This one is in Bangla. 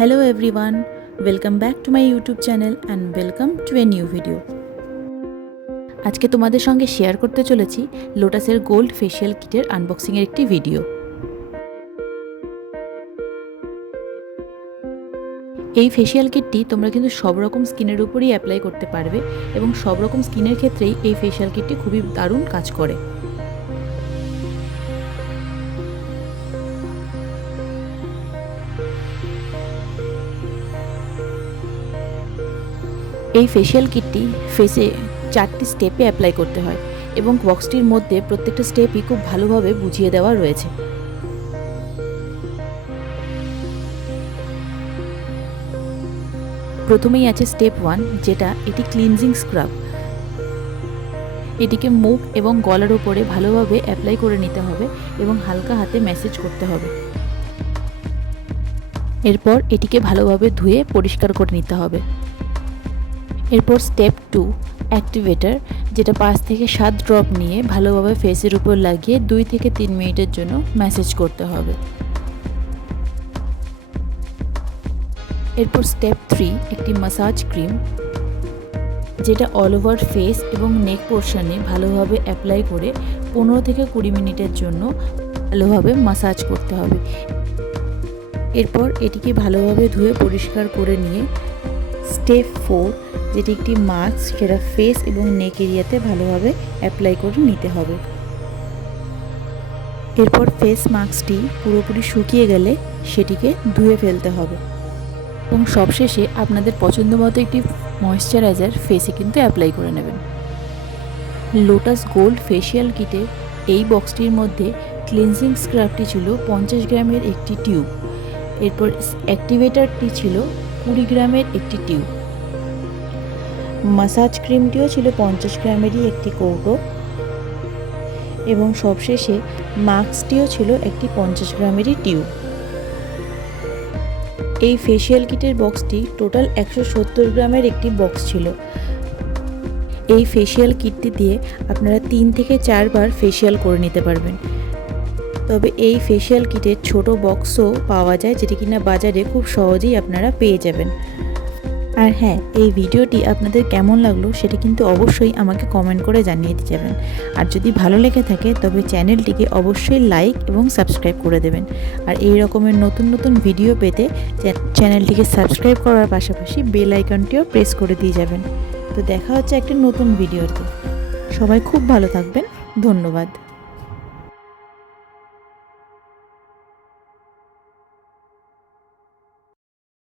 Hello everyone, welcome back to my YouTube channel and welcome to a new video. আজকে তোমাদের সঙ্গে শেয়ার করতে চলেছি লোটাসের গোল্ড ফেশিয়াল কিটের আনবক্সিং এর একটি ভিডিও। এই ফেশিয়াল কিটটি তোমরা কিন্তু সব রকম স্কিনের উপরই অ্যাপ্লাই করতে পারবে এবং সব রকম স্কিনের ক্ষেত্রেই এই ফেশিয়াল কিটটি খুবই দারুণ কাজ করে। এই ফেশিয়াল কিটটি ফেসে 4টি স্টেপে অ্যাপ্লাই করতে হয় এবং বক্সটির মধ্যে প্রত্যেকটা স্টেপই খুব ভালোভাবে বুঝিয়ে দেওয়া রয়েছে। প্রথমেই আছে স্টেপ 1, যেটা এটি ক্লিনজিং স্ক্রাব। এটিকে মুখ এবং গলার উপরে ভালোভাবে অ্যাপ্লাই করে নিতে হবে এবং হালকা হাতে ম্যাসেজ করতে হবে। এরপর এটিকে ভালোভাবে ধুয়ে পরিষ্কার করে নিতে হবে। এরপর স্টেপ 2, অ্যাক্টিভেটর, যেটা 5 থেকে 7 ড্রপ নিয়ে ভালোভাবে ফেসের উপর লাগিয়ে 2 থেকে 3 মিনিটের জন্য ম্যাসেজ করতে হবে। এরপর স্টেপ 3, একটি ম্যাসাজ ক্রিম, যেটা অল ওভার ফেস এবং নেক পোর্শনে ভালোভাবে অ্যাপ্লাই করে 15 থেকে 20 মিনিটের জন্য ভালোভাবে ম্যাসাজ করতে হবে। এরপর এটিকে ভালোভাবে ধুয়ে পরিষ্কার করে নিয়ে স্টেপ 4, যেটি একটি মাস্ক, সেটা ফেস এবং নেক এরিয়াতে ভালোভাবে অ্যাপ্লাই করে নিতে হবে। এরপর ফেস মাস্কটি পুরোপুরি শুকিয়ে গেলে সেটিকে ধুয়ে ফেলতে হবে এবং সবশেষে আপনাদের পছন্দ মতো একটি ময়েশ্চারাইজার ফেসে কিন্তু অ্যাপ্লাই করে নেবেন। লোটাস গোল্ড ফেশিয়াল কিটের এই বক্সটির মধ্যে ক্লিনজিং স্ক্রাবটি ছিল 50 গ্রামের একটি টিউব। এরপর অ্যাক্টিভেটরটি ছিল 20 গ্রামের একটি টিউব। ম্যাসাজ ক্রিমটিও ছিল 50 গ্রামেরই একটি কৌটো এবং সবশেষে মাস্কটিও ছিল একটি 50 গ্রামেরই টিউব। এই ফেশিয়াল কিটের বক্সটি টোটাল 170 গ্রামের একটি বক্স ছিল। এই ফেশিয়াল কিটটি দিয়ে আপনারা 3 থেকে 4 বার ফেশিয়াল করে নিতে পারবেন। তবে এই ফেশিয়াল কিটের ছোট বক্সও পাওয়া যায়, যেটি কিনা বাজারে খুব সহজেই আপনারা পেয়ে যাবেন। আর হ্যাঁ, এই ভিডিওটি আপনাদের কেমন লাগলো সেটা কিন্তু অবশ্যই আমাকে কমেন্ট করে জানিয়ে দিয়ে যাবেন। আর যদি ভালো লেগে থাকে তবে চ্যানেলটিকে অবশ্যই লাইক এবং সাবস্ক্রাইব করে দেবেন। আর এই রকমের নতুন নতুন ভিডিও পেতে চ্যানেলটিকে সাবস্ক্রাইব করার পাশাপাশি বেল আইকনটিও প্রেস করে দিয়ে যাবেন। তো দেখা হচ্ছে একটা নতুন ভিডিওতে। সবাই খুব ভালো থাকবেন। ধন্যবাদ।